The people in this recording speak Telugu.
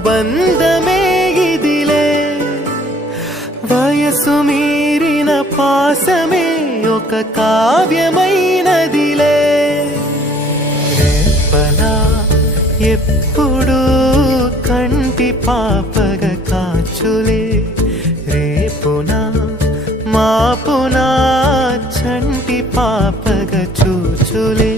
అనుబంధమే ఇదిలే వయసు మీరిన పాసమే ఒక కావ్యమైనదిలే రేపలా ఎప్పుడు కంటి పాపగ కాచులే రేపునా మాపునా చంటి పాపగ చూచులే